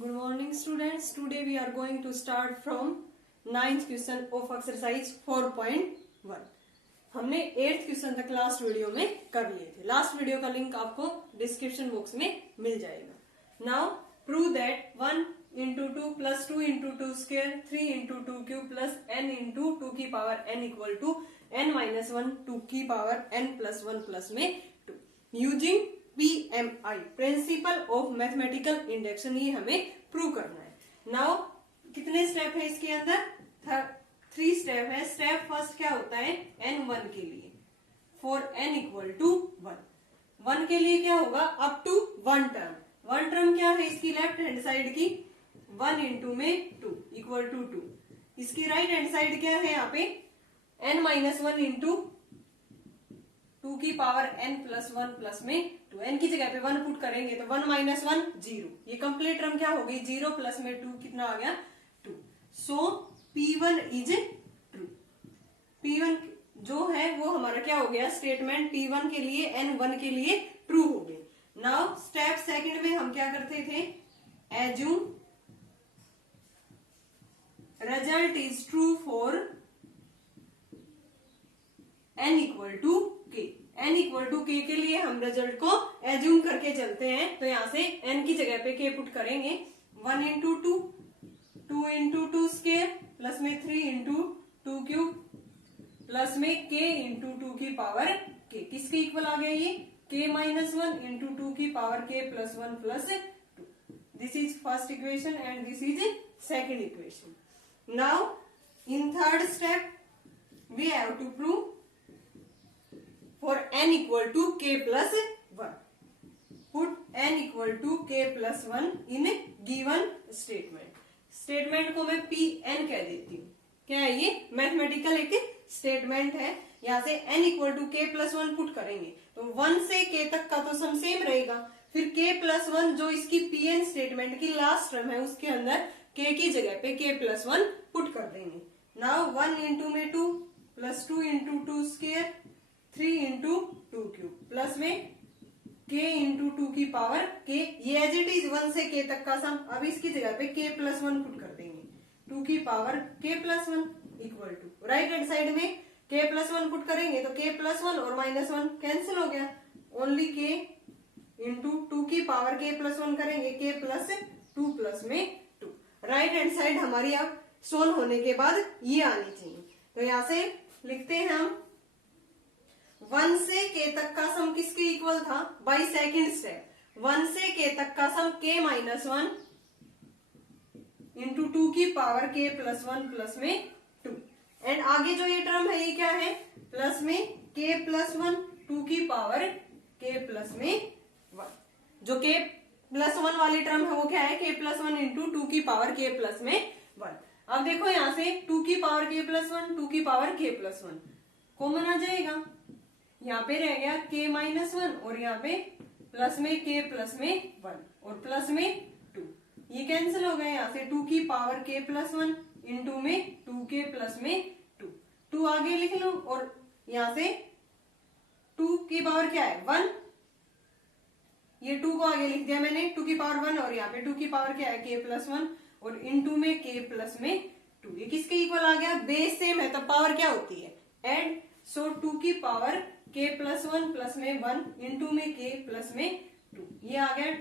Good morning students. Today we are going to start from 9th question of exercise 4.1. हमने 8th question तक last video में कर लिए थे. लास्ट वीडियो का लिंक आपको डिस्क्रिप्शन बॉक्स में मिल जाएगा. Now prove that 1 into 2 plus 2 into 2 square 3 into 2 cube plus n into 2 की power n equal to n minus 1 2 की पावर n plus 1 plus में 2 using PMI principal of mathematical induction ये हमें prove करना है. Now कितने स्टेप है इसके अंदर? 3 स्टेप है. स्टेप फर्स्ट क्या होता है? n1 के लिए फॉर n इक्वल टू 1 के लिए क्या होगा? अप टू 1 टर्म क्या है इसकी लेफ्ट हैंड साइड की? 1 इंटू में 2 इक्वल टू 2. इसकी राइट हैंड साइड क्या है? यहाँ पे n माइनस 1 इंटू 2 की पावर n प्लस 1 प्लस में 2. n की जगह पे 1 पुट करेंगे तो 1 माइनस 1 0. ये कंप्लीट टर्म क्या हो गई? 0 प्लस में 2 कितना आ गया? 2. सो P1 इज ट्रू. P1 जो है वो हमारा क्या हो गया? स्टेटमेंट P1 के लिए n1 के लिए ट्रू हो गई. नाउ स्टेप सेकंड में हम क्या करते थे? Assume result is true for n equal to k. n equal to k के लिए हम रिजल्ट को एज्यूम करके चलते हैं. तो यहां से n की जगह पे k पुट करेंगे. 1 इंटू 2 इंटू 2 स्क्वायर प्लस में 3 इंटू 2 क्यूब प्लस में k इंटू 2 की पावर k. किसके इक्वल आ गया ये? k माइनस 1 इंटू 2 की power k plus 1 plus 2. This is first equation and this is second equation. Now in third step we have to prove for n equal to k plus 1. Put n equal to k plus 1 in given statement. Statement को मैं Pn कह देती हूँ. क्या है ये? Mathematical एक statement है. यहाँ से n equal to k plus 1 put करेंगे तो 1 से k तक का तो सम सेम रहेगा. फिर k प्लस 1 जो इसकी Pn स्टेटमेंट की लास्ट टर्म है उसके अंदर k की जगह पे k प्लस 1 पुट कर देंगे. नाउ 1 इंटू में 2 plus 2 into 2 square 3 into 2 cube plus में k इंटू 2 की पावर k. ये एज इट इज 1 से k तक का सम. अब इसकी जगह पे k प्लस 1 पुट कर देंगे. 2 की power k plus 1 equal to right hand side में k प्लस 1 पुट करेंगे तो k प्लस 1 और माइनस 1 कैंसिल हो गया. ओनली k इंटू 2 की पावर k प्लस 1 करेंगे k प्लस 2 प्लस में 2. राइट हैंड साइड हमारी अब सोल्व होने के बाद ये आनी चाहिए. तो यहां से लिखते हैं हम 1 से k तक का सम किसके इक्वल था? बाई सेकेंड स्टेप 1 से k तक का सम k माइनस 1 इंटू 2 की पावर k प्लस 1 प्लस में 2. एंड आगे जो ये टर्म है ये क्या है? प्लस में k प्लस 1 2 की पावर k प्लस में 1. जो k प्लस 1 वाली टर्म है वो क्या है? k प्लस 1 इंटू 2 की पावर k प्लस में 1. अब देखो यहां से 2 की पावर k प्लस 1 2 की पावर k प्लस 1 कॉमन आ जाएगा. यहाँ पे रह गया k माइनस 1 और यहाँ पे प्लस में k प्लस में 1 और प्लस में 2. ये कैंसिल हो गए. यहाँ से 2 की पावर k प्लस 1 इंटू में 2k प्लस में 2 आगे लिख लो और यहाँ से 2 की पावर क्या है? 1. ये 2 को आगे लिख दिया मैंने 2 की पावर 1 और यहाँ पे 2 की पावर क्या है? k प्लस 1 और इंटू में k प्लस में 2. ये किसके इक्वल आ गया? बेस सेम है तब पावर क्या होती है? एड. सो 2 की पावर k प्लस 1 प्लस में 1 इंटू में k प्लस में 2. ये आ गया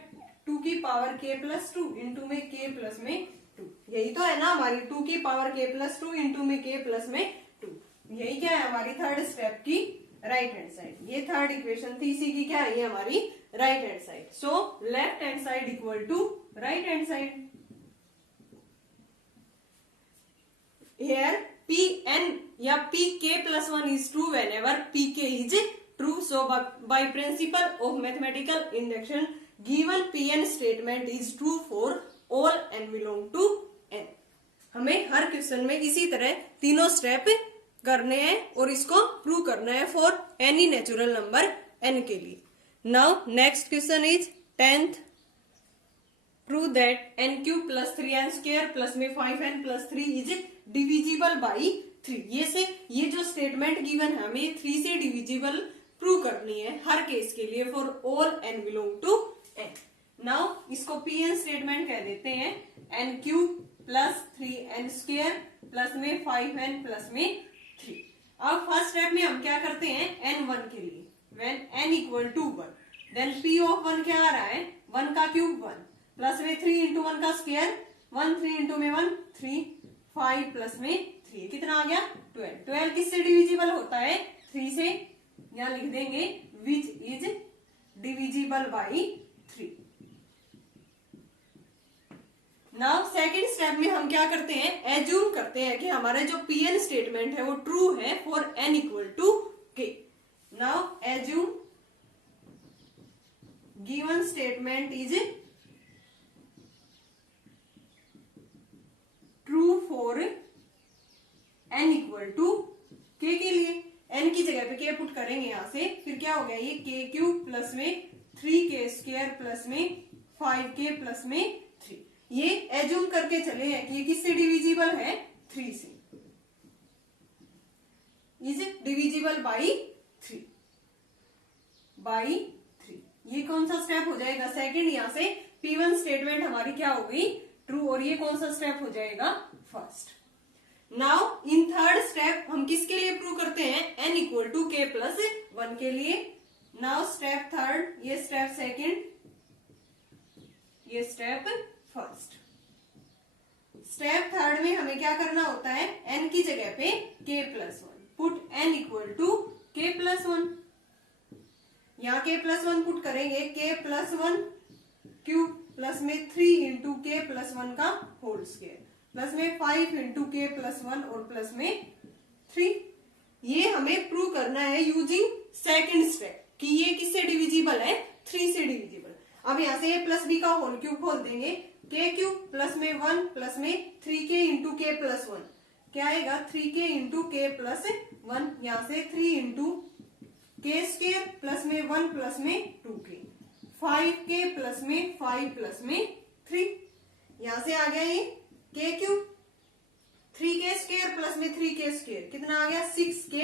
2 की पावर k प्लस 2 इंटू में k प्लस में 2. यही तो है ना हमारी 2 की पावर k प्लस 2 इंटू में k प्लस में 2. यही क्या है हमारी थर्ड स्टेप की राइट हैंड साइड. ये थर्ड इक्वेशन थी. इसी की क्या है? ये हमारी right hand side. So left hand side equal to right hand side. Here Pn या Pk plus 1 is true whenever Pk is true. So by principle of mathematical induction, given Pn statement is true for all n belong to n. हमें हर question में इसी तरह तीनों step करने हैं और इसको प्रूव करना है for any natural number n के लिए. Now next question is 10th. Prove that n cube plus 3n square plus में 5n plus 3 is divisible by 3. ये जो स्टेटमेंट गिवन है हमें 3 से डिविजिबल प्रूव करनी है हर केस के लिए for all n belong to n. Now इसको pn स्टेटमेंट कह देते हैं, n cube plus 3n square plus में 5n प्लस में 3। अब फर्स्ट स्टेप में हम क्या करते हैं, n1 के लिए when n equal to 1 then p of 1 क्या आ रहा है, 1 का क्यूब 1 प्लस में 3 इंटू 1 का स्क्वायर 1, 3 इंटू में 1 3, 5 प्लस में 3 कितना आ गया 12। 12 किससे डिविजिबल होता है, 3 से। यहां लिख देंगे which is divisible by 3। Now second step में हम क्या करते हैं, एज्यूम करते हैं कि हमारा जो pn स्टेटमेंट है वो ट्रू है for n equal to k। Now assume given statement is true for n equal to k के लिए n की जगह पे k पुट करेंगे यहां से, फिर क्या हो गया ये k क्यूब प्लस में 3k स्क्वायर प्लस में 5k प्लस में 3। ये एज्यूम करके चले हैं कि ये किससे डिविजिबल है, 3 से। Is divisible by 3 by 3। ये कौन सा स्टेप हो जाएगा, सेकंड। यहां से P1 स्टेटमेंट हमारी क्या हो गई, ट्रू। और ये कौन सा स्टेप हो जाएगा, first. Now in third step हम किसके लिए प्रूव करते हैं, n equal to k plus 1 के लिए। नाउ स्टेप थर्ड, ये स्टेप सेकंड, ये स्टेप फर्स्ट। स्टेप थर्ड में हमें क्या करना होता है, n की जगह पे k plus 1 put n equal to k plus 1। यहाँ k प्लस 1 पुट करेंगे, k प्लस 1 क्यूब प्लस में 3 इंटू k प्लस 1 का होल स्क्वायर प्लस में 5 इंटू k प्लस 1 और प्लस में 3। ये हमें प्रूव करना है यूजिंग सेकंड स्टेप कि ये किससे डिविजिबल है, 3 से डिविजिबल। अब यहाँ से a प्लस बी का होल क्यूब खोल देंगे, k क्यूब प्लस में 1 प्लस में 3k इंटू k प्लस 1 क्या आएगा, 3k इंटू k प्लस 1। यहाँ से 3 इंटू k स्क्वायर प्लस में 1 प्लस में 2k 5k प्लस में 5 प्लस में 3। यहां से आ गया ये k cube 3k square plus में 3k स्क्वायर कितना आ गया, 6k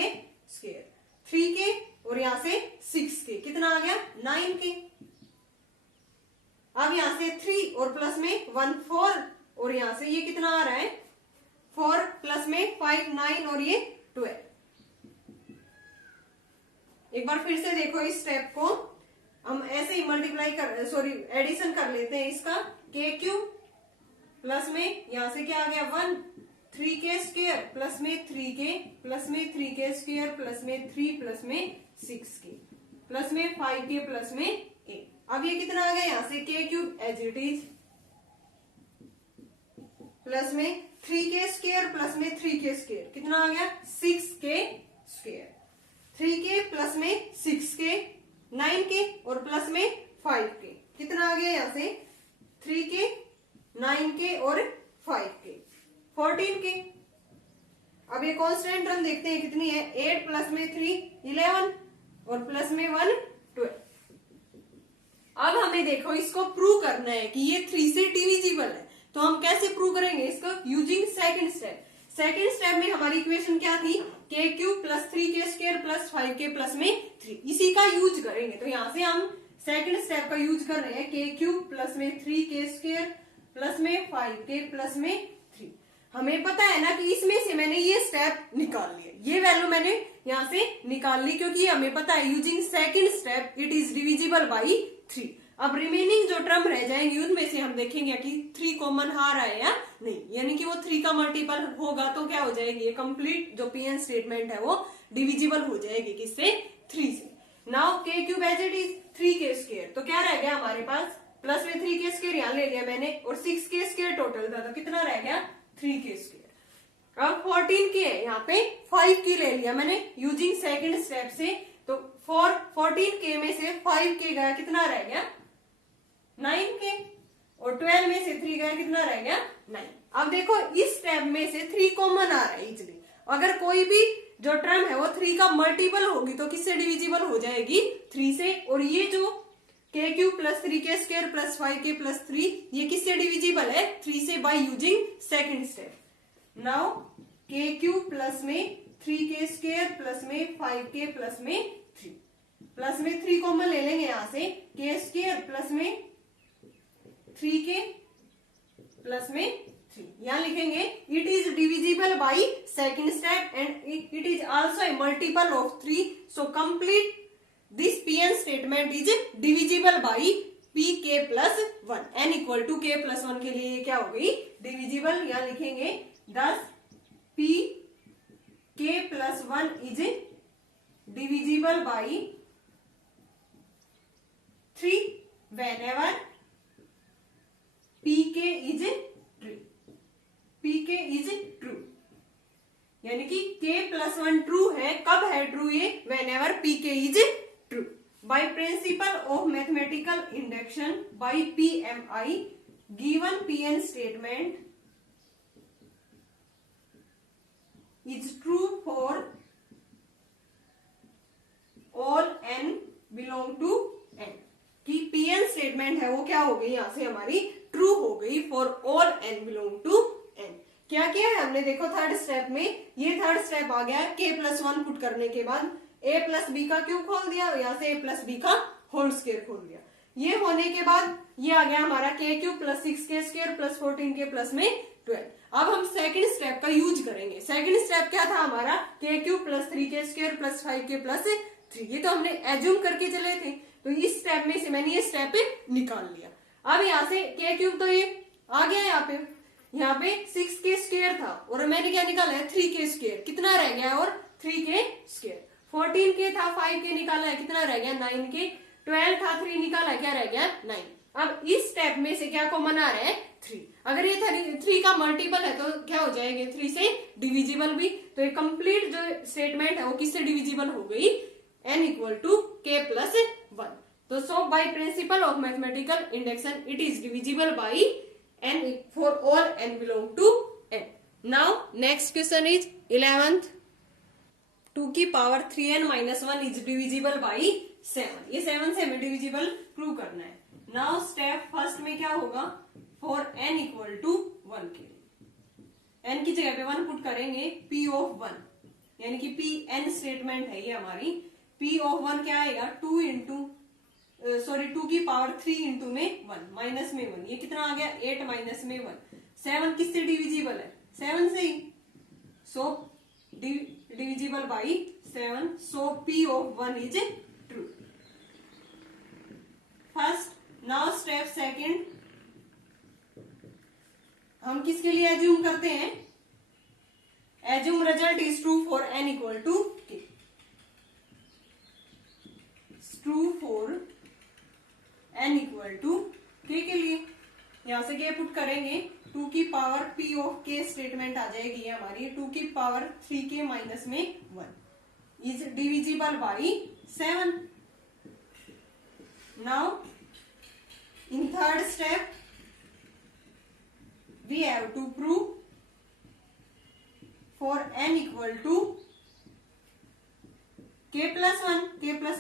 स्क्वायर 3k और यहां से 6k कितना आ गया, 9k। अब यहां से 3 और प्लस में 1 4 और यहां से ये कितना आ रहा है, 4 प्लस में 5 9 और ये 12। एक बार फिर से देखो इस स्टेप को, हम ऐसे ही मल्टीप्लाई कर सॉरी एडिशन कर लेते हैं इसका। k क्यूब प्लस में यहां से क्या आ गया 1 3k स्क्वायर प्लस में 3k प्लस में 3k स्क्वायर प्लस में 3 प्लस में 6k प्लस में 5k प्लस में 8। अब ये कितना आ गया, यहां से k cube as it is plus में 3k स्क्वायर प्लस में 3k स्क्वायर कितना आ गया, 6k स्क्वायर 3k प्लस में 6k 9k और प्लस में 5k कितना आ गया, यहाँ से 3k 9k और 5k 14k। अब ये कांस्टेंट टर्म देखते हैं कितनी है, 8 प्लस में 3 11 और प्लस में 1 12। अब हमें देखो इसको प्रूव करना है कि ये 3 से डिविजिबल है, तो हम कैसे प्रूव करेंगे इसको, using second step. Second step में हमारी इक्वेशन क्या थी, k cube plus 3k square plus 5k plus में 3, इसी का यूज करेंगे। तो यहाँ से हम सेकंड स्टेप का यूज कर रहे हैं, k क्यूब प्लस में 3k स्क्वायर प्लस में 5k प्लस में 3। हमें पता है ना कि इसमें से मैंने ये स्टेप निकाल लिया, ये वैल्यू मैंने यहाँ से निकाल ली क्योंकि हमें पता है using second step it is divisible by 3। अब रिमेनिंग जो टर्म रह जाएंगे उनमें से हम देखेंगे कि 3 कॉमन आ रहा है या नहीं, यानी कि वो 3 का मल्टीपल होगा तो क्या हो जाएगी, ये कंप्लीट जो pn स्टेटमेंट है वो डिविजिबल हो जाएगी किससे, 3 से। Now k cube as it is 3k square, तो क्या रह गया हमारे पास, प्लस में 3k स्क्वायर यहाँ ले लिया मैंने और 6k स्क्वायर टोटल था, तो कितना रह गया 3k स्क्वायर। अब 14k है, यहाँ पे 5k ले लिया मैंने यूजिंग सेकंड स्टेप से, तो 14k में से 5k गया कितना रह गया 9k और 12 में से 3 गया कितना रह गया 9। अब देखो इस स्टेप में से 3 कॉमन आ रहा है इजिली, अगर कोई भी जो टर्म है वो 3 का मल्टीपल होगी तो किससे डिविजिबल हो जाएगी, 3 से। और ये जो k cube plus 3k square plus 5k plus 3 ये किससे डिविजिबल है, 3 से bye using second step. Now k cube plus में 3k स्क्वायर प्लस में 5k प्लस में 3 प्लस में 3 कॉमन ले लेंगे यहाँ से, k स्क्वायर प्लस में 3k प्लस में 3, यहां लिखेंगे it is divisible by second step and it is also a multiple of 3, so complete this pn statement is divisible by pk plus 1। n equal to k plus 1 के लिए ये क्या हो गई, डिविजिबल। यहां लिखेंगे 10 pk plus 1 is divisible bye 3 whenever pk is true, pk is true, यानी कि k प्लस 1 ट्रू है। कब है ट्रू ये, whenever pk is true। by principle of mathematical induction by PMI given pn statement is true for all n belong to n, कि pn statement है वो क्या हो गई यहां से हमारी ट्रू हो गई for all n belong to n। क्या किया है हमने, देखो थर्ड स्टेप में, ये थर्ड स्टेप आ गया k प्लस 1 पुट करने के बाद a प्लस बी का क्यूब खोल दिया, यहाँ से a प्लस बी का होल स्क्वायर खोल दिया। ये होने के बाद ये आ गया हमारा k cube plus 6k square plus 14k plus में 12। अब हम सेकंड स्टेप का यूज करेंगे। सेकंड स्टेप क्या था हमारा, k cube plus 3k square plus 5k plus 3, ये तो हमने एज्यूम करके चले थे, तो इस स्टेप में से मैंने ये स्टेप निकाल लिया। अब यहाँ से k क्यूब तो ये आ गया, यहाँ पे 6k स्क्वायर था और मैंने क्या निकाला है 3k स्क्वायर, कितना रह गया और 3k स्क्वायर। 14k था 5k निकाला है, कितना रह गया 9k। 12 था 3 निकाला है, क्या रह गया 9। अब इस स्टेप में से क्या कॉमन आ रहा है 3, अगर ये 3 का मल्टीपल है तो क्या हो जाएगा 3 से डिविजिबल भी, तो ये कंप्लीट जो स्टेटमेंट है वो किससे डिविजिबल हो गई, n equal to k plus 1। तो so by principle of mathematical induction it is divisible by n for all n belong to n। Now next question is 11th, 2 की power 3n minus 1 is divisible by 7। ये 7 से हमें divisible prove करना है। Now step first में क्या होगा, for n equal to 1 के लिए n की जगह पे 1 पुट करेंगे, p ऑफ 1, यानी कि pn स्टेटमेंट है ये हमारी। p ऑफ 1 क्या आएगा 2 की पावर 3 इंटू में 1 माइनस में 1, ये कितना आ गया 8 माइनस में 1। 7 किससे डिविजिबल है 7 से ही, so divisible by 7, so p of 1 is true. First. Now step second, हम किसके लिए एज्यूम करते हैं, assume result is true for n equal to k, true for n equal to k के लिए यहां से k पुट करेंगे, 2 की power p of k statement आ जाएगी ये हमारी, 2 की पावर 3k माइनस में 1 is divisible by 7। Now in third step we have to prove for n equal to k plus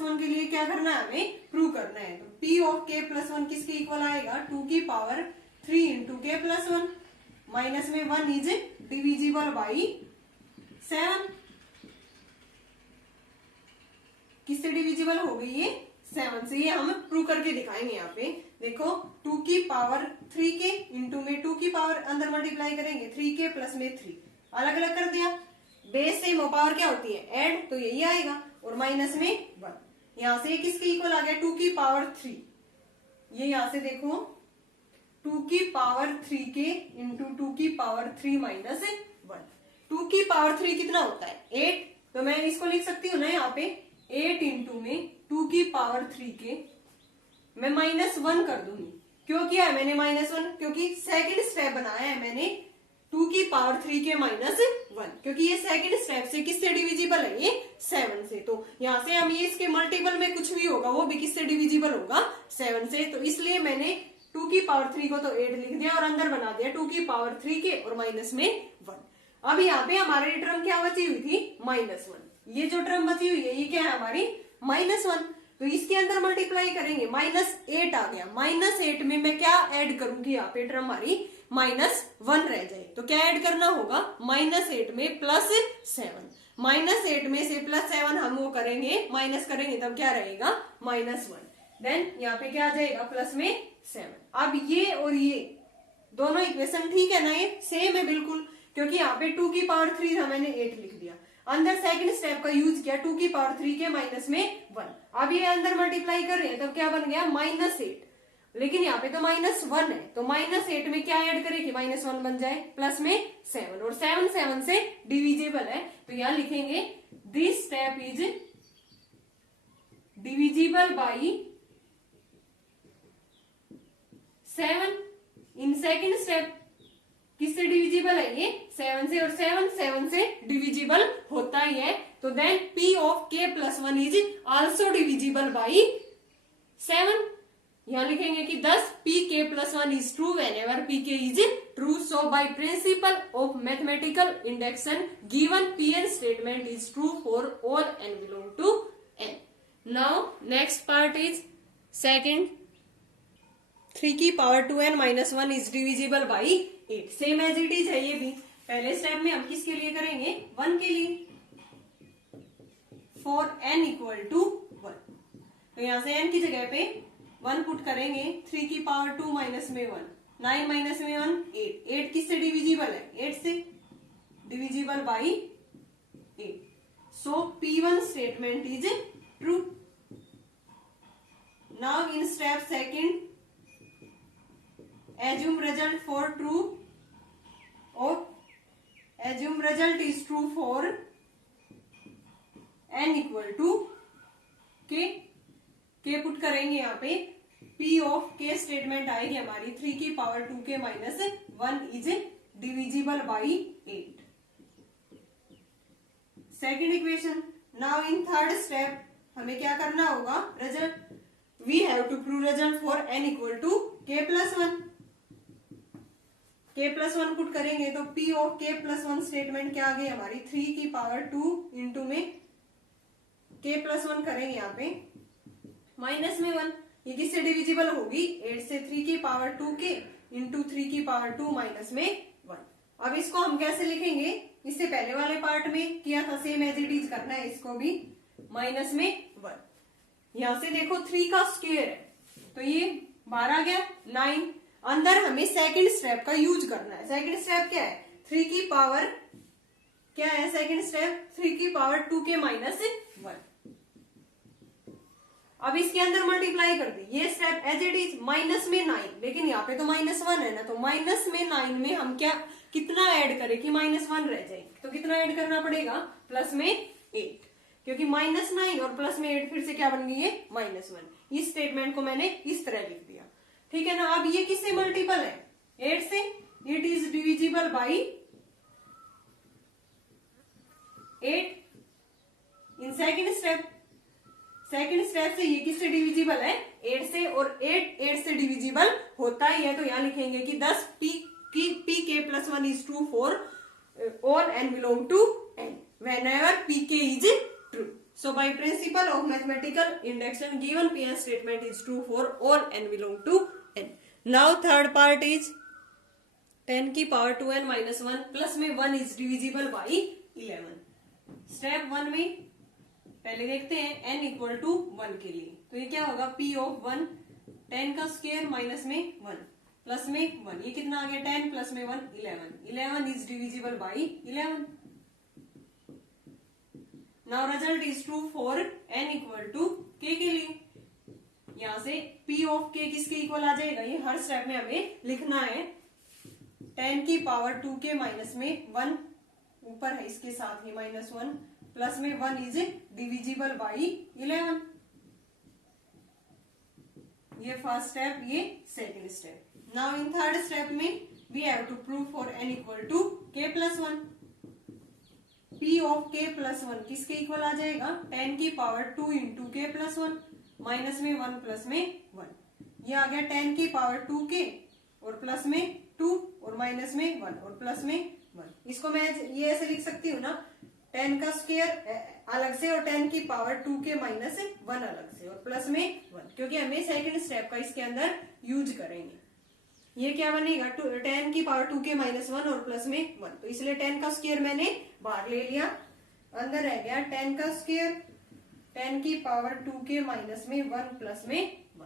1 के लिए क्या करना है हमें प्रूव करना है। तो p ऑफ k प्लस 1 किसके इक्वल आएगा 2 की power 3 into k plus 1 minus में 1 इज डिविजिबल बाय 7। किससे डिविजिबल हो गई ये 7 से, ये हम प्रूव करके दिखाएंगे। यहाँ पे देखो 2 की पावर 3k इंटू में 2 की पावर अंदर मल्टीप्लाई करेंगे 3k प्लस में 3, अलग अलग कर दिया, बेस से पावर क्या होती है ऐड, तो यही आएगा, और माइनस में 1। यहां से किसके इक्वल आ गया 2 की पावर 3, ये यहां से देखो 2 की पावर 3k इंटू 2 की पावर 3 माइनस 1। 2 की पावर 3 कितना होता है 8, तो मैं इसको लिख सकती हूँ ना यहाँ पे 8 इंटू में 2 की पावर 3k मैं माइनस 1 कर दूंगी। क्यों किया है मैंने माइनस 1, क्योंकि सेकंड स्टेप बनाया है मैंने 2 की पावर 3k माइनस 1, क्योंकि ये सेकंड स्टेप से किससे डिविजिबल है ये 7 से, तो यहाँ से हम ये इसके मल्टीपल में कुछ भी होगा वो भी किससे डिविजिबल होगा 7 से, तो इसलिए मैंने 2 की पावर 3 को तो 8 लिख दिया और अंदर बना दिया 2 की पावर 3k और माइनस में 1। अब यहाँ पे हमारी टर्म क्या बची हुई थी -1, ये जो टर्म बची हुई है ये क्या है हमारी -1, तो इसके अंदर मल्टीप्लाई करेंगे -8 आ गया। -8 में मैं क्या ऐड करूंगी यहाँ पे टर्म हमारी -1 रह जाए, तो क्या ऐड करना होगा -8 में +7, -8 में से +7 हम वो करेंगे माइनस करेंगे तब क्या रहेगा -1, देन यहाँ पे क्या आ जाएगा प्लस में 7। अब ये और ये दोनों इक्वेशन ठीक है ना, ये सेम है बिल्कुल, क्योंकि यहाँ पे 2 की पावर 3 था, मैंने 8 लिख दिया। अंदर सेकंड स्टेप का यूज किया, 2 की पावर 3 के माइनस में 1। अब ये अंदर मल्टीप्लाई कर रहे हैं तो क्या बन गया -8, लेकिन यहाँ पे तो -1 है, तो -8 में क्या ऐड करें कि -1 बन जाए, प्लस में 7, और 7 7 से डिविजिबल है, तो यहाँ लिखेंगे this step is divisible by 7। In second step किससे डिविजिबल है, ये 7 से, और 7 7 से डिविजिबल होता ही है, तो then p of k plus 1 is also divisible by 7। यहां लिखेंगे कि thus p k plus 1 is true whenever p k is true. So by principle of mathematical induction, given pn statement is true for all n belong to n. Now next part is second, 3 की power 2n minus 1 is divisible by 8। Same as it is है ये भी। पहले step में हम किसके लिए करेंगे, 1 के लिए, फॉर n इक्वल टू 1। तो यहां से n की जगह पे 1 पुट करेंगे, 3 की पावर 2 माइनस में 1, 9 माइनस में 1 8। 8 किससे डिविजिबल है, 8 से, divisible by 8। So P1 statement is true. Now in step second, assume result for true, or assume result is true for n equal to k। k put करेंगे यहाँ पे, p of k statement आएगी हमारी 3 की power 2 के minus 1 is divisible by 8। Second equation. Now in third step हमें क्या करना होगा, result we have to prove result for n equal to k plus 1। k plus 1 put करेंगे तो p of k plus 1 statement क्या आ गई हमारी, 3 की पावर 2 इंटू में k प्लस 1 करेंगे यहाँ पे माइनस में 1। ये किससे डिविजिबल होगी, 8 से, 3 की पावर 2k इंटू 3 की पावर 2 माइनस में 1। अब इसको हम कैसे लिखेंगे, इससे पहले वाले पार्ट में किया था, सेम एज इट इज करना है इसको भी, माइनस में 1। यहां से देखो 3 का स्क्वायर है तो ये बाहर आ गया 9। अंदर हमें सेकंड स्टेप का यूज करना है। सेकंड स्टेप क्या है, 3 की पावर क्या है, सेकंड स्टेप 3 की पावर 2 के माइनस 1। अब इसके अंदर मल्टीप्लाई कर दी, ये step as it is minus में 9, लेकिन यहाँ पे तो -1 है ना, तो माइनस में 9 में हम क्या कितना ऐड करें कि -1 रह जाए, तो कितना ऐड करना पड़ेगा, प्लस में 8, क्योंकि -9 और प्लस में 8 फिर से क्या बन गई है, -1। इस स्टेटमेंट को मैंने इस तरह लिख दिया, ठीक है ना। अब ये किससे मल्टीपल है, 8 से, it is divisible by 8 in second step. Second step से ये किससे डिविजिबल है, 8 से, और 8 से डिविजिबल होता ही है, तो यहां लिखेंगे कि 10 p k plus 1 is true for all n belong to n whenever p k is true. So by principle of mathematical induction, given Pn statement is true for all n belong to n. Now third part is 10 की power 2n minus 1 plus में 1 is divisible by 11। Step 1 में पहले देखते हैं n equal to 1 के लिए, तो ये क्या होगा, p ऑफ 1, 10 का स्क्वायर माइनस में 1 प्लस में 1, ये कितना आ गया, 10 प्लस में 1 11। 11 is divisible by 11। Now result is true for n equal to k के लिए। यहां से p ऑफ k किसके इक्वल आ जाएगा, ये हर स्टेप में हमें लिखना है, 10 की पावर 2 के माइनस में 1 ऊपर है इसके साथ ही -1 प्लस में 1 इज डिविजिबल बाई 11। ये फर्स्ट स्टेप, ये second step. Now in third step में we have to prove for n equal to k plus 1। p of k plus 1 किसके इक्वल आ जाएगा, 10 की power 2 into k plus 1 minus में 1 plus में 1। ये आ गया 10 की पावर 2k और प्लस में 2 और माइनस में 1 और प्लस में 1। इसको मैं ये ऐसे लिख सकती हूँ ना, 10 का स्क्वायर अलग से और 10 की पावर 2 के माइनस 1 अलग से और प्लस में 1, क्योंकि हमें सेकंड स्टेप का इसके अंदर यूज करेंगे। ये क्या बनेगा, 10 की पावर 2 के माइनस 1 और प्लस में 1, तो इसलिए 10 का स्क्वायर मैंने बाहर ले लिया, अंदर रह गया 10 का स्क्वायर 10 की पावर 2 के माइनस में 1 प्लस में 1।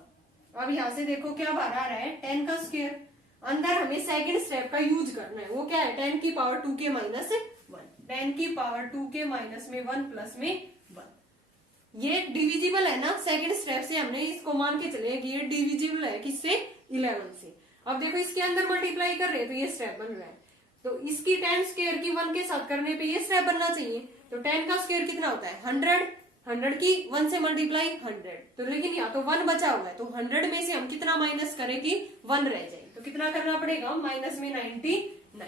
अब यहाँ से देखो क्या बाहर आ रहा है 10 का स्क्वायर। अंदर हमें सेकंड स्टेप का यूज करना है, वो क्या है 10 की पावर 2 के माइनस 1, 10 की पावर 2 के माइनस में 1 प्लस में 1। ये डिविजिबल है ना, सेकंड स्टेप से हमने इसको मान के चले कि ये डिविजिबल है किससे 11 से। अब देखो इसके अंदर मल्टीप्लाई कर रहे हैं तो ये स्टेप बन रहा है, तो इसकी 10 स्क्वायर की 1 के साथ करने पे ये स्टेप बनना चाहिए। तो 10 का स्क्वायर कितना होता है 100, 100 की 1 से मल्टीप्लाई 100, तो लेकिन यहाँ तो 1 बचा हुआ है, तो 100 में से हम कितना माइनस करें कि 1 रह जाए, तो कितना करना पड़ेगा माइनस में 99।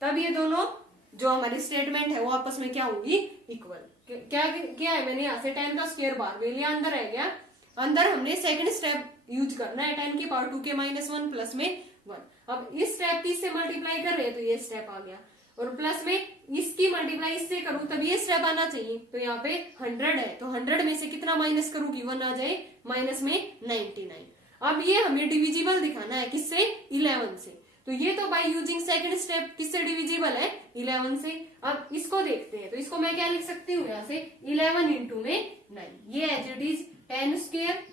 तब ये दोनों जो हमारी स्टेटमेंट है वो आपस में क्या होगी इक्वल। क्या क्या है, मैंने यहाँ से 10 का स्क्वायर बाहर ले लिया, अंदर रह गया। अंदर हमने सेकंड स्टेप यूज करना है 10 की पावर 2 के माइनस 1 प्लस में 1। अब इस स्टेप की इससे मल्टीप्लाई कर रहे हैं तो ये स्टेप आ गया, और प्लस में इसकी मल्टीप्लाई इससे करूं तब ये स्टेप आना चाहिए। तो यहाँ पे 100 है, तो 100 में से कितना माइनस करूं कि 1 आ जाए, माइनस में 99। अब ये हमें डिविजिबल दिखाना है किससे 11 से, तो ये तो बाय यूजिंग सेकंड स्टेप किससे डिविजिबल है 11 से। अब इसको देखते हैं, तो इसको मैं क्या लिख सकती हूँ यहाँ से 11 इंटू में 9, ये एज इट इज 10 स्क्वायर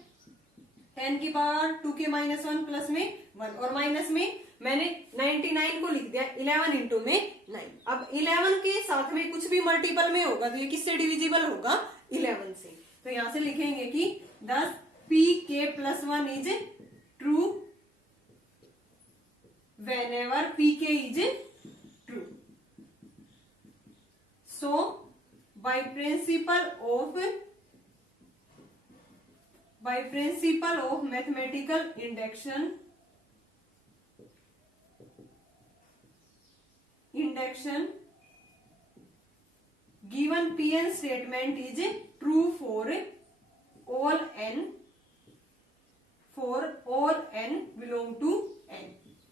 10 की पावर 2 के माइनस 1 प्लस में 1, और माइनस में मैंने 99 को लिख दिया 11 इंटू में 9। अब 11 के साथ में कुछ भी मल्टीपल में होगा तो ये किससे डिविजिबल होगा 11 से। तो यहां से लिखेंगे कि 10 p k plus 1 is true whenever p k is true. So by principle of mathematical induction given Pn statement is true for all n belong to n,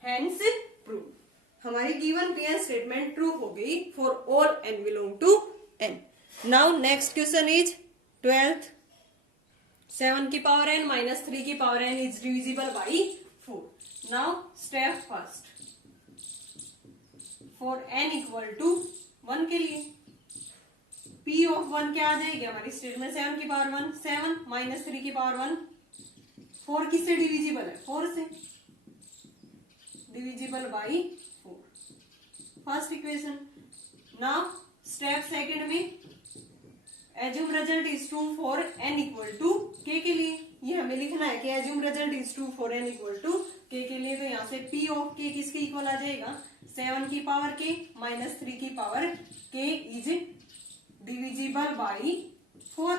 hence proof। हमारी given Pn statement true हो गई for all n belong to n। Now next question is 12th। 7 की power n minus 3 की power n is divisible by 4। Now step first, for n equal to 1 के लिए p of 1 क्या आ जाएगी हमारी statement 7 की पावर 1, 7 माइनस 3 की power 1। 4 किससे डिविजिबल है 4 से, divisible by 4, first equation. Now step second में assume result is true for n equal to k के लिए, ये हमें लिखना है कि assume result is true for n equal to k के लिए। तो यहाँ से p ऑफ k किसके इक्वल आ जाएगा 7 की पावर k माइनस 3 की power k is divisible by 4।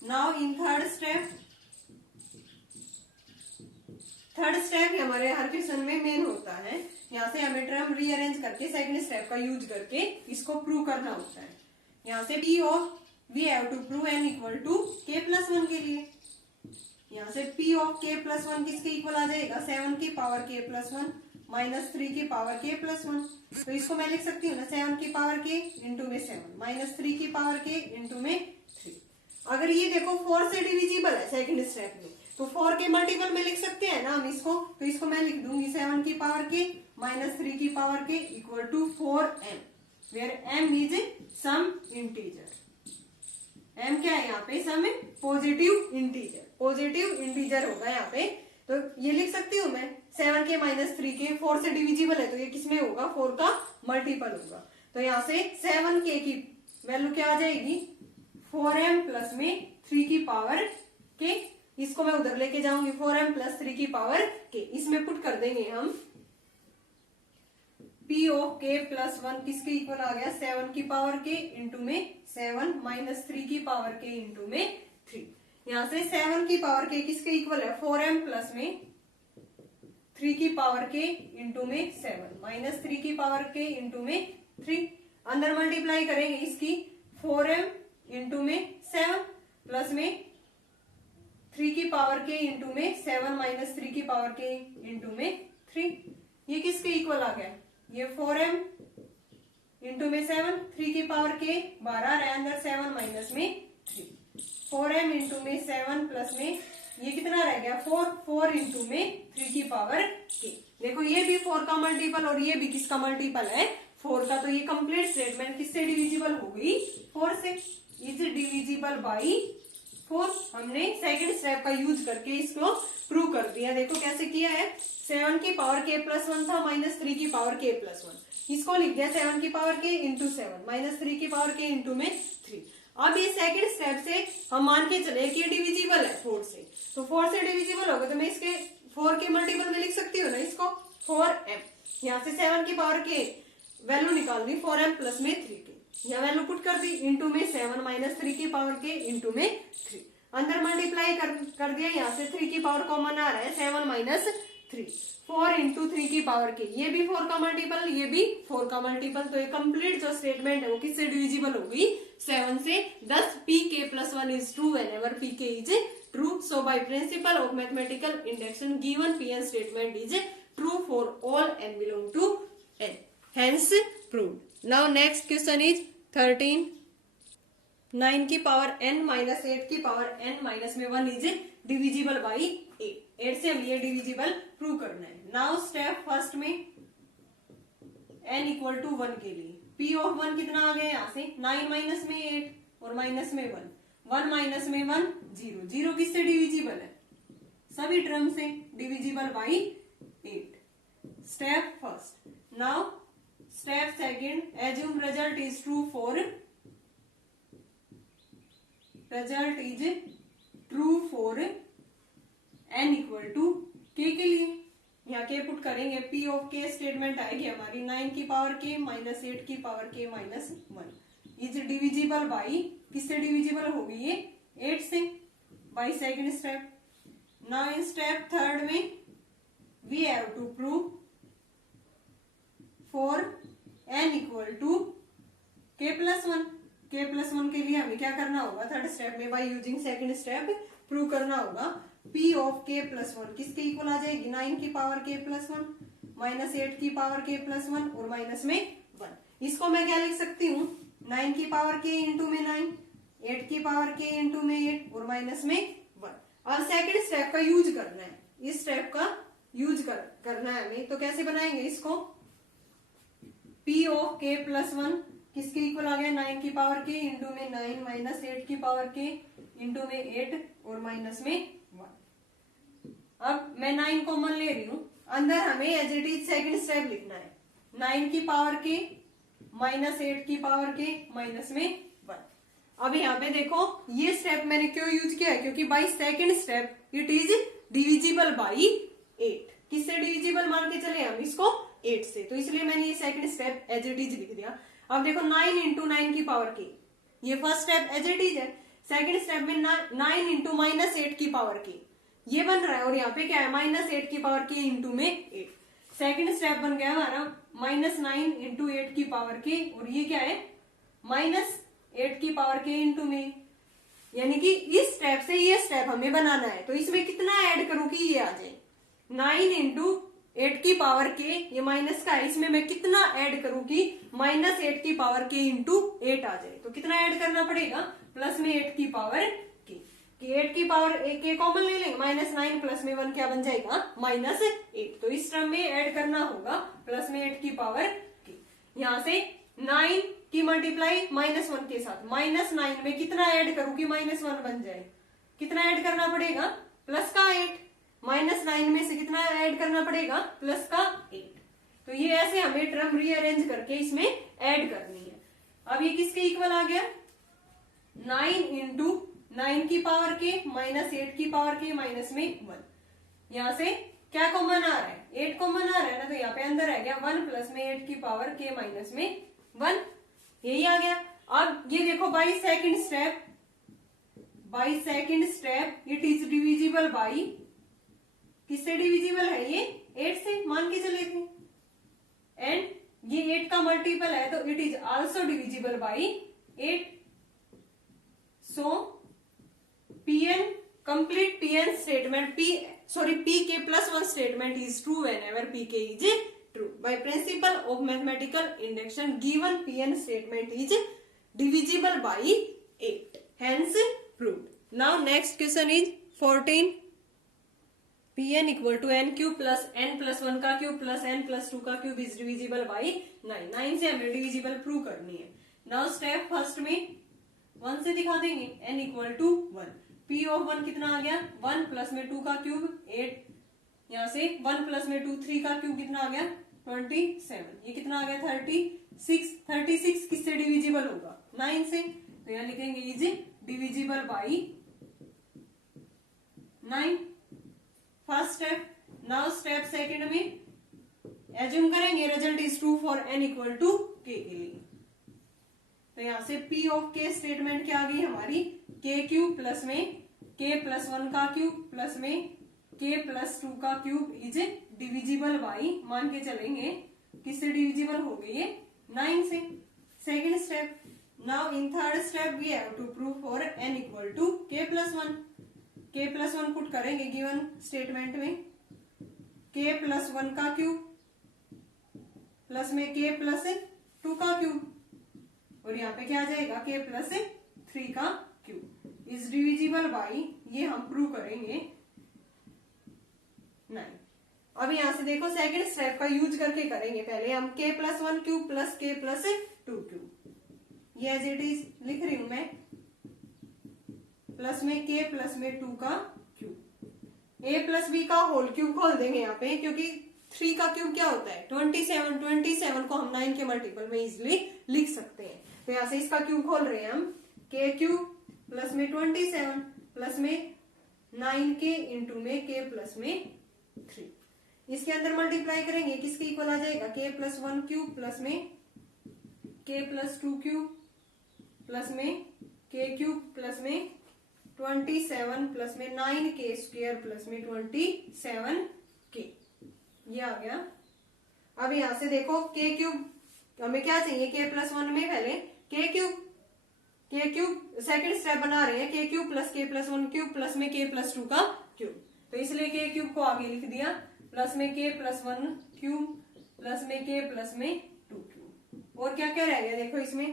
Now in third step हमारे हर क्वेश्चन में मेन होता है, यहाँ से हमें टर्म रीअरेंज करके सेकंड स्टेप का यूज करके इसको प्रूव करना होता है। यहाँ से p of we have to prove n equal to k plus 1 के लिए, यहाँ से p ऑफ k प्लस 1 किसके इक्वल आ जाएगा 7 की पावर k प्लस 1 माइनस 3 की पावर k प्लस 1। तो इसको मैं लिख सकती हूँ ना 7 की पावर k इंटू में 7 माइनस 3 की पावर k इंटू में 3। अगर ये देखो 4 से डिविजिबल है सेकंड स्टेप में, तो 4 के मल्टीपल में लिख सकते हैं ना हम इसको, तो इसको मैं लिख दूंगी 7 की पावर k माइनस 3 की power k equal to 4m, where m is some integer. m क्या है यहाँ पे सम पॉजिटिव इंटीजर होगा यहाँ पे। तो ये लिख सकती हूँ मैं 7 के माइनस 3 के 4 से डिविजिबल है, तो ये किसमें होगा 4 का मल्टीपल होगा। तो यहाँ से 7k की वैल्यू क्या आ जाएगी 4m प्लस में 3 की पावर k, इसको मैं उधर लेके जाऊंगी 4m प्लस 3 की पावर k, इसमें पुट कर देंगे हम p ऑफ k प्लस 1 किसके इक्वल आ गया 7 की पावर k इंटू में 7 माइनस 3 की पावर k इंटू में 3। यहाँ से 7 की पावर k किसके इक्वल है 4m प्लस में 3 की पावर k इंटू में 7 माइनस 3 की पावर k इंटू में 3। अंदर मल्टीप्लाई करेंगे इसकी 4m इंटू में 7 प्लस में 3 की पावर k इंटू में 7 माइनस 3 की पावर k इंटू में 3। ये किसके इक्वल आ गया ये 4m इंटू में 7 3 की पावर k 12 रहे अंदर 7 माइनस में 3, 4m इंटू में 7 प्लस में ये कितना रह गया 4 इंटू में 3 की पावर k। देखो ये भी 4 का मल्टीपल और ये भी किसका मल्टीपल है 4 का। तो ये कंप्लीट स्टेटमेंट किससे डिविजिबल हो गई 4 से, इज डिविजिबल बाई 4। हमने सेकंड स्टेप का यूज करके इसको प्रूव कर दिया। देखो कैसे किया है, 7 की पावर k प्लस 1 था माइनस 3 की पावर k प्लस 1, इसको लिख दिया 7 की पावर k इंटू 7 माइनस 3 की पावर k इंटू में 3। अब ये सेकंड स्टेप से हम मान के चले कि डिविजिबल है 4 से, तो 4 से डिविजिबल होगा तो मैं इसके 4 के मल्टीपल में लिख सकती हूँ ना इसको 4m। यहाँ से 7 की पावर k वैल्यू निकाल दी 4m प्लस में 3k, यह वैल्यू पुट कर दी इंटू में 7 माइनस 3 की पावर k इंटू में 3, अंदर मल्टीप्लाई कर दिया। यहाँ से 3 की पावर कॉमन आ रहा है 7 माइनस 3, 4 इंटू 3 की पावर k, ये भी 4 का मल्टीपल ये भी 4 का मल्टीपल, तो ये कंप्लीट जो स्टेटमेंट है वो किससे डिविजिबल होगी 7 से। thus pk plus 1 is true whenever pk is true. So by principle of mathematical induction given pn statement is true for all n belong to n, hence proved. Now next question is 13, 9 की power n minus 8 की power n minus में 1 is divisible by 8। 8 से हम ये divisible prove करना है। Now step first में n equal to 1 के लिए p ऑफ 1 कितना आ गया यहाँ से 9 माइनस में 8 और माइनस में 1, 1 माइनस में 1 0, 0 किससे डिविजिबल है सभी टर्म से, divisible by 8। Step first. Now step second, assume result is true for, result is true for n equal to k के लिए। यहाँ k पुट करेंगे, p ऑफ k स्टेटमेंट आएगी हमारी 9 की पावर k माइनस 8 की power k minus 1 is divisible by, किससे divisible होगी ये 8 से, by second step. Now in step third में we have to prove for n equal to k plus 1। k plus 1 के लिए हमें क्या करना होगा थर्ड स्टेप में, by using second step prove करना होगा p ऑफ k प्लस 1 किसके इक्वल आ जाएगी 9 की पावर k प्लस 1 माइनस 8 की पावर k प्लस 1 और माइनस में 1। इसको मैं क्या लिख सकती हूँ 9 की पावर k इंटू में 9, 8 की पावर k इंटू में 8 और माइनस में 1। अब सेकंड स्टेप का यूज करना है, इस स्टेप का यूज करना है हमें, तो कैसे बनाएंगे इसको, p ऑफ k प्लस 1 किसके इक्वल आ गया 9 की पावर k इंटू में 9 माइनस 8 की पावर k इंटू में 8 और माइनस में 1। अब मैं 9 कॉमन ले रही हूँ, अंदर हमें as it is second step लिखना है 9 की पावर k माइनस 8 की पावर k माइनस में 1। अब यहाँ पे देखो ये स्टेप मैंने क्यों यूज किया है, क्योंकि by second step it is divisible by 8। किससे डिविजिबल मान के चले हम इसको 8 से, तो इसलिए मैंने ये second step as it is लिख दिया। अब देखो 9 इंटू 9 की पावर k, ये first step as it is है। सेकंड स्टेप में 9 इंटू माइनस 8 की पावर k ये बन रहा है, और यहाँ पे क्या है माइनस 8 की पावर k इंटू में 8। सेकंड स्टेप बन गया हमारा माइनस 9 इंटू 8 की पावर k, और ये क्या है माइनस 8 की पावर k इंटू में, यानी कि इस स्टेप से ये स्टेप हमें बनाना है। तो इसमें कितना ऐड करूं कि ये आ जाए 9 इंटू 8 की पावर k, ये माइनस का है, इसमें मैं कितना ऐड करूं कि माइनस 8 की पावर k इंटू 8 आ जाए। तो कितना ऐड करना पड़ेगा प्लस में 8 की पावर k, कि 8 की पावर k कॉमन ले लेंगे, माइनस 9 प्लस में 1 क्या बन जाएगा माइनस 8। तो इस टर्म में ऐड करना होगा प्लस में 8 की पावर k। यहाँ से 9 की मल्टीप्लाई माइनस 1 के साथ, माइनस 9 में कितना ऐड करूं कि माइनस 1 बन जाए, कितना ऐड करना पड़ेगा प्लस का 8, माइनस 9 में से कितना ऐड करना पड़ेगा प्लस का 8। तो ये ऐसे हमें टर्म रीअरेंज करके इसमें ऐड करनी है। अब ये किसके इक्वल आ गया 9 इंटू 9 की पावर k माइनस 8 की पावर k माइनस में 1। यहाँ से क्या कॉमन आ रहा है 8 कॉमन आ रहा है ना, तो यहाँ पे अंदर आ गया 1 प्लस में 8 की पावर k माइनस में 1, यही आ गया। अब ये देखो by second step it is divisible by, किससे डिविजिबल है ये 8 से मान के चले थे, एंड ये 8 का मल्टीपल है तो it is also divisible by 8। So pn complete pn statement pk plus 1 statement is true whenever pk is true. By principle of mathematical induction given pn statement is divisible by 8, hence proved. Now next question is 14, pn equal to n cube plus n plus 1 का cube plus n plus 2 का cube is divisible by 9। 9 से हमें divisible prove करनी है। Now step first में 1 से दिखा देंगे n equal to 1, P of 1 कितना आ गया 1 प्लस में 2 का क्यूब 8, यहां से 1 प्लस में 2 3 का क्यूब कितना आ गया 27, ये कितना आ गया 36। 36 किससे डिविजिबल होगा 9 से, तो यहां लिखेंगे is divisible by 9। First step. Now step second में एज्यूम करेंगे result is true for n equal to k के लिए। तो यहां से P ऑफ k स्टेटमेंट क्या आ गई हमारी k क्यूब प्लस में k प्लस 1 का क्यूब प्लस में k प्लस 2 का क्यूब इज डिविजिबल बाई, मान के चलेंगे किससे डिविजिबल हो गई है 9 से। Second step. Now in third step we have to prove for n equal to k plus 1। k plus 1 put करेंगे गिवन स्टेटमेंट में, k प्लस 1 का क्यूब प्लस में k प्लस 2 का क्यूब, और यहाँ पे क्या आ जाएगा k प्लस 3 का क्यूब इज डिविजिबल बाई, ये हम प्रूव करेंगे 9। अब यहां से देखो सेकंड स्टेप का यूज करके करेंगे। पहले हम k plus 1 cube plus k plus 2 cube, ये एज इट इज लिख रही हूं मैं, प्लस में k प्लस में 2 का क्यूब, a प्लस b का होल क्यूब खोल देंगे यहाँ पे, क्योंकि 3 का क्यूब क्या होता है 27। 27 को हम 9 के मल्टीपल में इजिली लिख सकते हैं। तो यहाँ से इसका क्यूब खोल रहे हैं हम, k क्यूब प्लस में 27 प्लस में 9k इंटू में k प्लस में 3, इसके अंदर मल्टीप्लाई करेंगे किसके इक्वल आ जाएगा k प्लस 1 क्यूब प्लस में k प्लस 2 क्यूब प्लस में k क्यूब प्लस में 27 प्लस में 9k स्क्वायर प्लस में 27k, ये आ गया। अब यहां से देखो k क्यूब हमें क्या चाहिए k प्लस 1 में पहले k क्यूब सेकंड स्टेप बना रहे हैं, k cube plus k plus 1 cube plus में k प्लस 2 का क्यूब, तो इसलिए k क्यूब को आगे लिख दिया प्लस में k प्लस 1 क्यूब प्लस में k प्लस में 2 क्यूब। और क्या क्या रह गया देखो इसमें,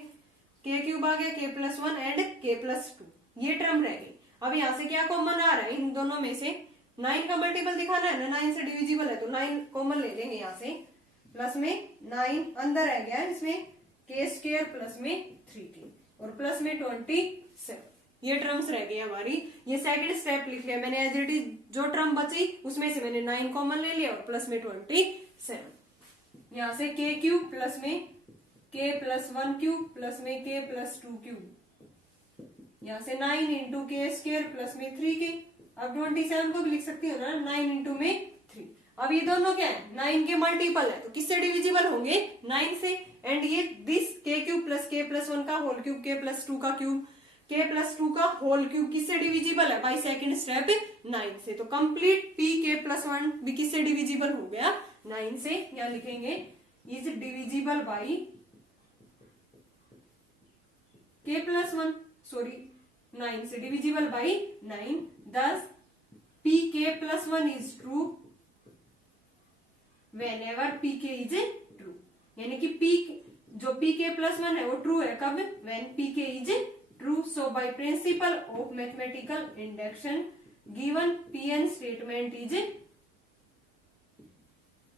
k क्यूब आ गया k plus 1 and k plus 2, ये टर्म रह गई। अब यहाँ से क्या कॉमन आ रहा है इन दोनों में से, 9 का मल्टीपल दिखाना है ना, 9 से डिविजिबल है तो 9 कॉमन ले लेंगे यहाँ से, प्लस में 9 अंदर रह गया इसमें k स्क्वायर प्लस में 3k और प्लस में 27, ये टर्म्स रह गई हमारी। ये सेकंड स्टेप लिख लिया मैंने एज इट इज, जो टर्म बची उसमें से मैंने 9 कॉमन ले लिया और प्लस में 27, यहाँ से k क्यूब प्लस में k प्लस 1 क्यूब प्लस में k प्लस 2 क्यूब, यहाँ से 9 इंटू k स्क्वायर प्लस में 3k। अब 27 को भी लिख सकती हो ना 9 इंटू में 3। अब ये दोनों क्या है 9 के मल्टीपल है, तो किससे डिविजिबल होंगे 9 से, एंड ये this k cube plus k plus 1 का होल क्यूब k प्लस 2 का क्यूब k प्लस 2 का होल क्यूब किससे डिविजिबल है बाई सेकंड स्टेप 9 से। तो कंप्लीट p k प्लस 1 भी किससे डिविजिबल हो गया 9 से, या लिखेंगे is divisible by k plus 1, sorry 9 से divisible by 9, thus pk plus 1 is true whenever pk is true, यानी कि p जो pk plus 1 है वो ट्रू है कब, when pk is true। so by principle of mathematical induction given pn statement is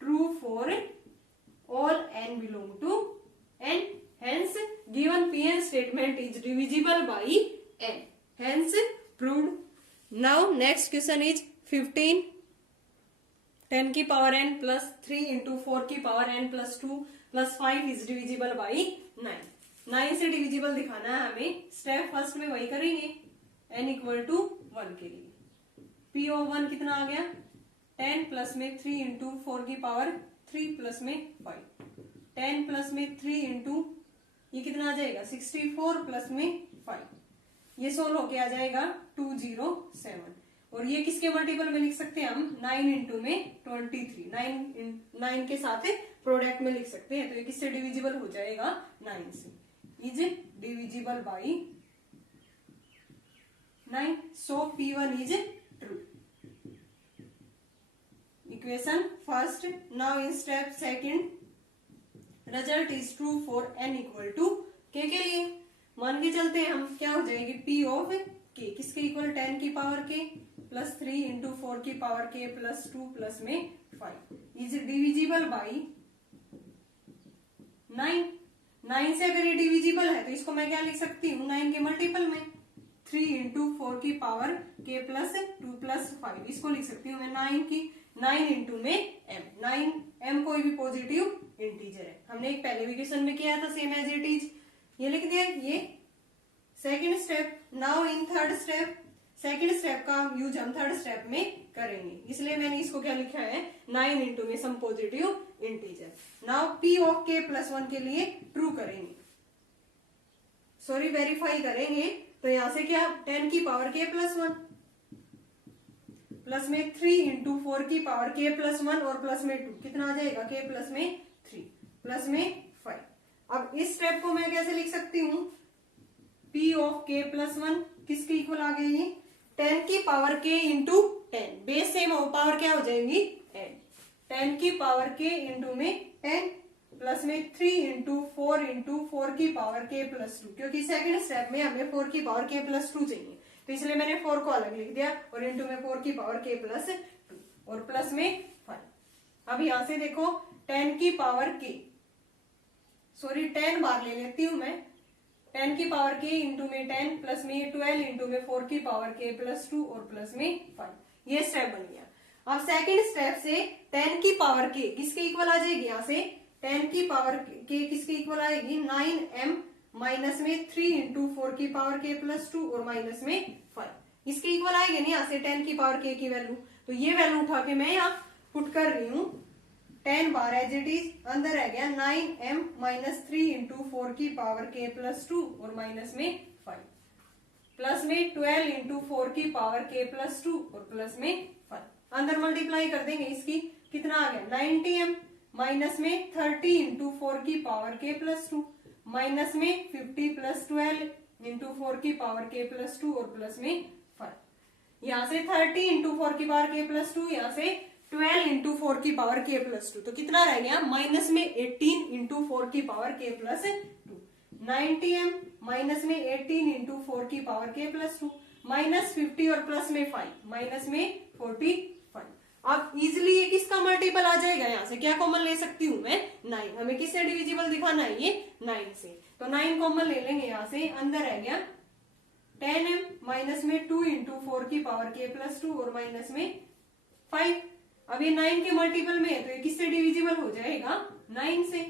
true for all n belong to n, hence given pn statement is divisible by n, hence proved। Now next question is 15, 10 की power n plus 3 into 4 की power n plus 2 plus 5 is divisible by 9। 9 से divisible दिखाना है हमें, step first में वही करेंगे n equal to 1 के लिए। p ऑफ 1 कितना आ गया 10 प्लस में 3 इंटू 4 की पावर 3 प्लस में 5, 10 प्लस में 3 इंटू ये कितना आ जाएगा 64 प्लस में 5, ये सोल्व होके आ जाएगा 207, और ये किसके मल्टीपल में लिख सकते हैं हम 9 इंटू में 23, 9 के साथ प्रोडक्ट में लिख सकते हैं, तो ये किससे डिविजिबल हो जाएगा 9 से, is divisible by 9, so P1 is true. Equation first. Now in step second result is true for n equal to k के लिए। मान के चलते हैं हम, क्या हो जाएगी p ऑफ k किसके इक्वल 10 की पावर k प्लस 3 इंटू 4 की पावर k प्लस 2 प्लस में 5 इज डिविजिबल बाई 9। 9 से अगर ये डिविजिबल है तो इसको मैं क्या लिख सकती हूँ 9 के मल्टीपल में 3 इंटू 4 की पावर k प्लस 2 प्लस 5, इसको लिख सकती हूँ मैं 9 की 9 इंटू में m। 9 m कोई भी पॉजिटिव इंटीजर है, हमने एक पहले भी क्वेश्चन में किया था सेम एज इट इज, ये लिख दिया। ये second step. Now in third step, second step का यूज हम थर्ड स्टेप में करेंगे, इसलिए मैंने इसको क्या लिखा है 9 इंटू में some positive integer. Now p of k plus 1 के लिए ट्रू करेंगे, सॉरी वेरीफाई करेंगे, तो यहां से क्या 10 की पावर k प्लस 1 प्लस में 3 इंटू 4 की पावर k प्लस 1 और प्लस में 2, कितना आ जाएगा k प्लस में 3 प्लस में 5। अब इस स्टेप को मैं कैसे लिख सकती हूँ, p ऑफ k प्लस 1 किसके इक्वल आ गई, 10 की power k into 10, base same हो, पावर क्या हो जाएगी 10 की पावर k इंटू में 10 प्लस में 3 इंटू 4 की पावर k प्लस 2, क्योंकि सेकंड स्टेप में हमें 4 की पावर k प्लस 2 चाहिए, तो इसलिए मैंने 4 को अलग लिख दिया और इंटू में 4 की पावर k प्लस 2 और प्लस में 5। अब यहां से देखो 10 की पावर k, सॉरी 10 बार ले लेती हूं मैं, 10 की पावर k इंटू में 10 प्लस में 12 इंटू में 4 की पावर k प्लस 2 और प्लस में 5, ये स्टेप बन गया। अब सेकंड स्टेप से 10 की पावर k किसके इक्वल आ जाएगी, यहां से 10 की पावर k किसके इक्वल आएगी 9m माइनस में 3 इंटू 4 की पावर k प्लस 2 और माइनस में 5, इसके इक्वल आएगी नहीं, यहाँ से 10 की पावर k की वैल्यू, तो ये वैल्यू उठा के मैं यहाँ पुट कर रही हूँ 10 बार एज इट इज, अंदर रह गया 9m माइनस 3 इंटू 4 की पावर k प्लस 2 और माइनस में 5 प्लस में 12 इंटू 4 की पावर k प्लस 2 और प्लस में 5, अंदर मल्टीप्लाई कर देंगे, इसकी कितना आ गया 90m माइनस में 30 इंटू 4 की पावर k प्लस 2 माइनस में 50 प्लस 12 इंटू 4 की पावर k प्लस 2 और प्लस में 5, यहाँ से 30 इंटू 4 की पावर k प्लस 2, यहाँ से 12 इंटू 4 की पावर k प्लस 2, तो कितना रह गया माइनस में 18 इंटू 4 की power k plus 2, 90m minus में 18 इंटू 4 की पावर k प्लस 2 माइनस 50 और प्लस में 5 माइनस में 45। अब इजिली ये किसका मल्टीपल आ जाएगा, यहाँ से क्या कॉमन ले सकती हूँ मैं 9, हमें किससे डिविजिबल दिखाना है ये 9 से, तो 9 कॉमन ले लेंगे, यहाँ से अंदर रह गया 10m माइनस में 2 इंटू 4 की पावर k प्लस 2 और माइनस में 5। अब ये 9 के मल्टीपल में है, तो ये किससे डिविजिबल हो जाएगा 9 से,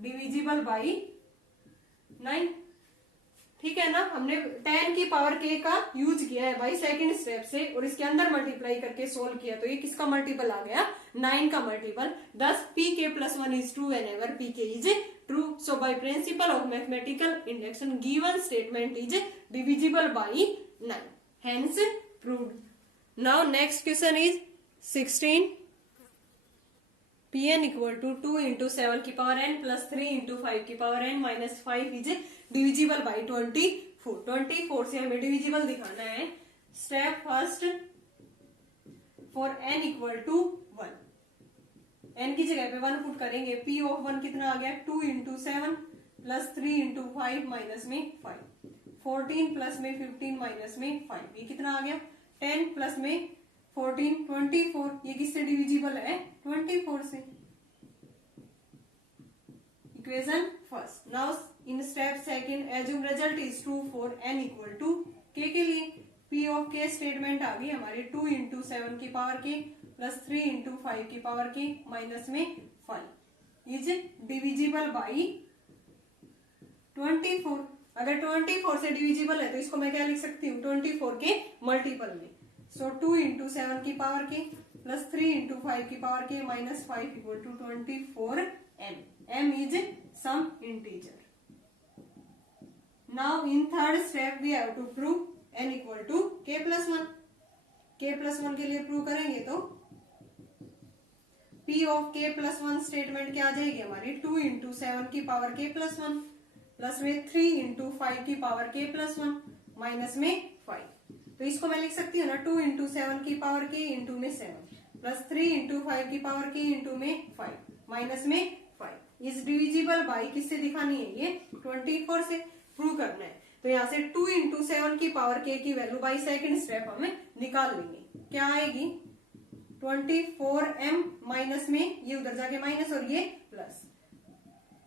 डिविजिबल बाई 9, ठीक है ना। हमने 10 की पावर k का यूज किया है भाई सेकंड स्टेप से और इसके अंदर मल्टीप्लाई करके सोल्व किया, तो ये किसका मल्टीपल आ गया 9 का multiple. thus pk plus 1 is true whenever pk is true. So by principle of mathematical induction given statement is divisible by 9, hence proved. Now next question is 16, pn equal to 2 into 7 की power n plus 3 into 5 की power n minus 5 is divisible by 24. 24 से हमें divisible दिखाना है। Step first, for n equal to 1, n की जगह पे 1 put करेंगे, p ऑफ 1 कितना आ गया 2 इंटू 7 प्लस 3 इंटू 5 माइनस में 5, 14 प्लस में 15 माइनस में 5, ये कितना आ गया 10 प्लस में 14 24, ये किससे डिविजिबल है 24 से। Equation first. Now in step second, assume result is true for n equal to k के लिए। p ऑफ k स्टेटमेंट आ गई हमारी 2 इंटू 7 की पावर k प्लस 3 इंटू 5 की पावर k माइनस में 5 इज डिविजिबल बाई 24। अगर 24 से डिविजिबल है तो इसको मैं क्या लिख सकती हूँ 24 के मल्टीपल में। सो 2 इंटू 7 की पावर k प्लस 3 इंटू 5 की power k minus 5 equal to 24m। m is some integer. Now in third step we have to prove n equal to k plus 1. k plus 1 के लिए prove करेंगे तो p of k plus 1 statement क्या आ जाएगी हमारी 2 into 7 की power k plus 1 plus में 3 into 5 की पावर k plus 1 माइनस में 5। तो इसको मैं लिख सकती हूँ ना 2 इंटू 7 की पावर k इंटू में 7 प्लस 3 इंटू 5 की पावर k इंटू में 5 माइनस में 5 इज डिविजिबल बाई किससे दिखानी है ये 24 से प्रूव करना है। तो यहाँ से 2 इंटू 7 की पावर k की वैल्यू बाई सेकंड स्टेप हमें निकाल लेंगे, क्या आएगी 24m माइनस में ये उधर जाके माइनस और ये प्लस,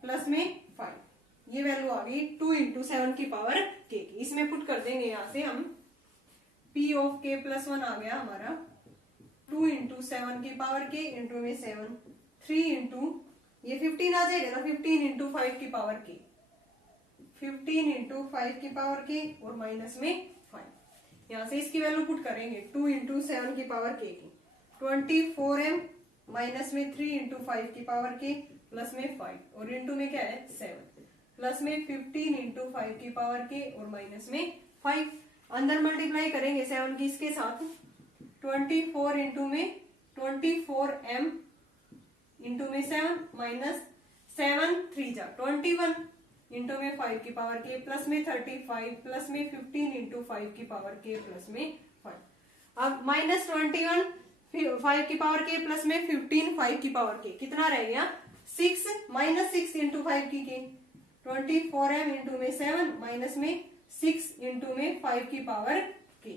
प्लस में 5 ये वैल्यू आ गई 2 इंटू 7 की पावर के की। इसमें पुट कर देंगे यहाँ से हम p ऑफ k प्लस 1 आ गया हमारा 2 इंटू 7 की पावर k इंटू में 7 3 इंटू ये 15 आ जाएगा ना 15 इंटू 5 की पावर k 15 इंटू 5 की पावर k और माइनस में 5। यहाँ से इसकी वैल्यू पुट करेंगे 2 इंटू 7 की पावर k की 24m माइनस में 3 इंटू 5 की पावर k प्लस में 5 और इंटू में क्या है 7 प्लस में 15 इंटू 5 की पावर k और माइनस में 5। अंदर मल्टीप्लाई करेंगे 7 की इसके साथ 24 इंटू में 24m इंटू में 7 माइनस 7 3 जा 21 इंटू में 5 की पावर k प्लस में 35 प्लस में 15 इंटू 5 की पावर k प्लस में 5। अब माइनस 21 5 की पावर k प्लस में 15 5 की पावर k कितना रह गया 6 माइनस 6 इंटू 5 की k 24m इंटू में 7 माइनस में 6 इंटू में 5 की पावर k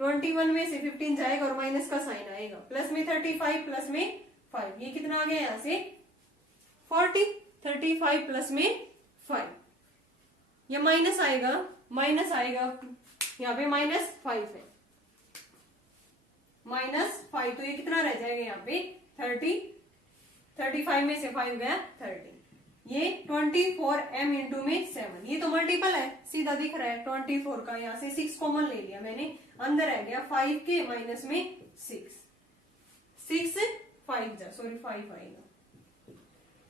21 में से 15 जाएगा और माइनस का साइन आएगा प्लस में 35 प्लस में 5 ये कितना आ गया यहाँ से 40 35 प्लस में 5 ये माइनस आएगा यहाँ पे -5 है -5 तो ये कितना रह जाएगा यहाँ पे 35 में से 5 गया 30 ये 24m इंटू में 7 ये तो मल्टीपल है सीधा दिख रहा है 24 का यहाँ से 6 कॉमन ले लिया मैंने अंदर आ गया 5 के माइनस में 6 5 आएगा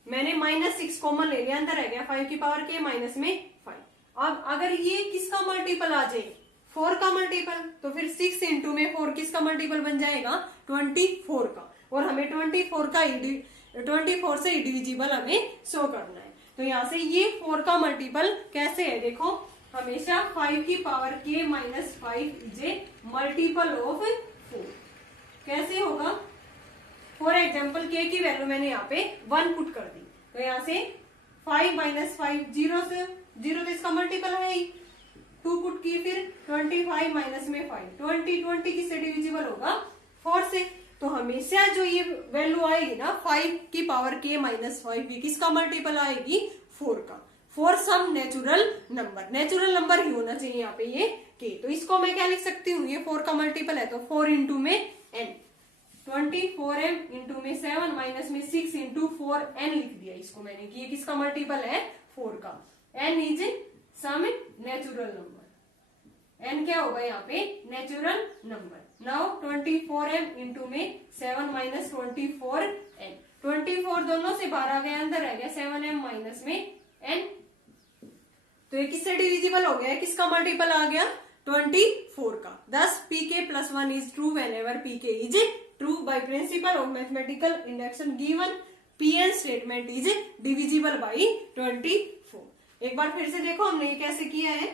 मैंने -6 कॉमन ले लिया अंदर आ गया 5 की पावर के माइनस में 5। अब अगर ये किसका मल्टीपल आ जाए 4 का मल्टीपल तो फिर 6 इंटू में 4 किसका मल्टीपल बन जाएगा 24 का और हमें 24 से डिविजिबल हमें शो करना है। तो यहाँ से ये 4 का मल्टीपल कैसे है देखो हमेशा 5 की power k minus 5 is a multiple of 4 कैसे होगा फॉर एग्जाम्पल k की वैल्यू मैंने यहाँ पे 1 पुट कर दी तो यहाँ से 5 माइनस 5 0 तो इसका मल्टीपल है ही 2 पुट की फिर 25 माइनस में 5 20 किससे डिविजिबल होगा 4 से। तो हमेशा जो ये वैल्यू आएगी ना 5 की पावर k माइनस 5 ये किसका मल्टीपल आएगी 4 का फॉर सम नेचुरल नंबर ही होना चाहिए यहाँ पे ये k। तो इसको मैं क्या लिख सकती हूँ ये 4 का मल्टीपल है तो 4 इंटू में n 24m इंटू में 7 माइनस में 6 इंटू 4n लिख दिया इसको मैंने कि ये किसका मल्टीपल है 4 का। n is some natural number n क्या होगा यहाँ पे natural number. Now 24m into में 7 माइनस 24n 24 दोनों से बाहर आ गया अंदर आ गया 7m माइनस में n तो ये किससे डिविजिबल हो गया किसका मल्टीपल आ गया 24 का। thus pk plus 1 is true whenever pk is true by principle of mathematical induction given pn statement is divisible by 24। एक बार फिर से देखो हमने ये कैसे किया है।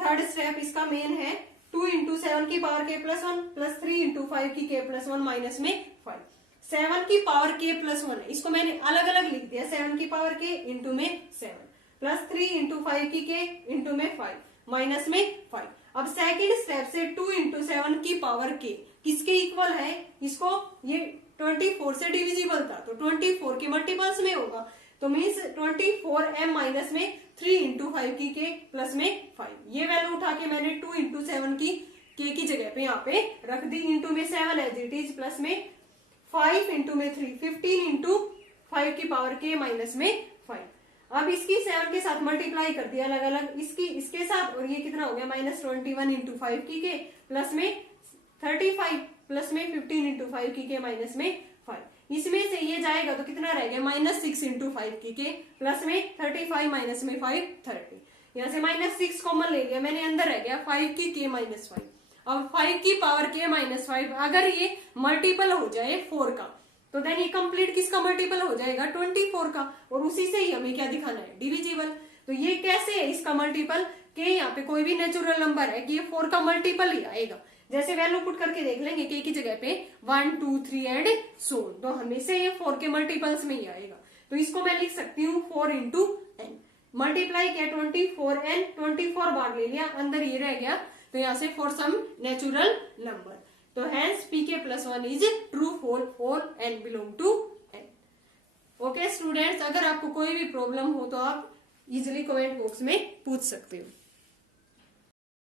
थर्ड स्टेप इसका मेन है 2 इंटू 7 की power k plus 1 plus 3 into 5 की k प्लस 1 माइनस में 5 7 की पावर k प्लस 1 है इसको मैंने अलग अलग लिख दिया 7 की पावर k इंटू में 7 प्लस 3 इंटू 5 की k इंटू में 5 माइनस में 5। अब सेकंड स्टेप से 2 इंटू 7 की पावर k किसके इक्वल है इसको ये 24 से डिविजिबल था तो 24 के मल्टीपल्स में होगा तो मीन्स 24m माइनस में 3 इंटू 5 की k प्लस में 5 ये वैल्यू उठा के मैंने 2 इंटू 7 की k की जगह पे यहाँ पे रख दी इंटू में 7 एज इट इज प्लस में 5 इंटू में 3 15 इंटू 5 की पावर k माइनस में 5। अब इसकी 7 के साथ मल्टीप्लाई कर दिया अलग अलग इसके साथ और ये कितना हो गया -21 इंटू 5 की k प्लस में 35 प्लस में 15 इंटू 5 की k माइनस में 5 इसमें से ये जाएगा तो कितना रह गया -6 इंटू 5 की k प्लस में 35 माइनस में 5 30 यहाँ से -6 कॉमन ले लिया मैंने अंदर रह गया 5 की k माइनस 5। अब 5 की पावर k माइनस 5 अगर ये मल्टीपल हो जाए 4 का तो देन ये कंप्लीट किसका मल्टीपल हो जाएगा 24 का और उसी से ही हमें क्या दिखाना है डिविजिबल। तो ये कैसे है इसका मल्टीपल k यहाँ पे कोई भी नेचुरल नंबर है कि ये 4 का मल्टीपल ही आएगा जैसे वैल्यू पुट करके देख लेंगे k की जगह पे 1 2 3 एंड सो तो हमेशा ये 4 के मल्टीपल्स में ही आएगा। तो इसको मैं लिख सकती हूँ 4 इंटू n मल्टीप्लाई किया 24n 24 बार ले लिया अंदर ये रह गया तो यहाँ से फॉर सम नेचुरल नंबर तो hence pk plus 1 is true for n belong to n। Okay students अगर आपको कोई भी प्रॉब्लम हो तो आप इजिली कमेंट बॉक्स में पूछ सकते हो।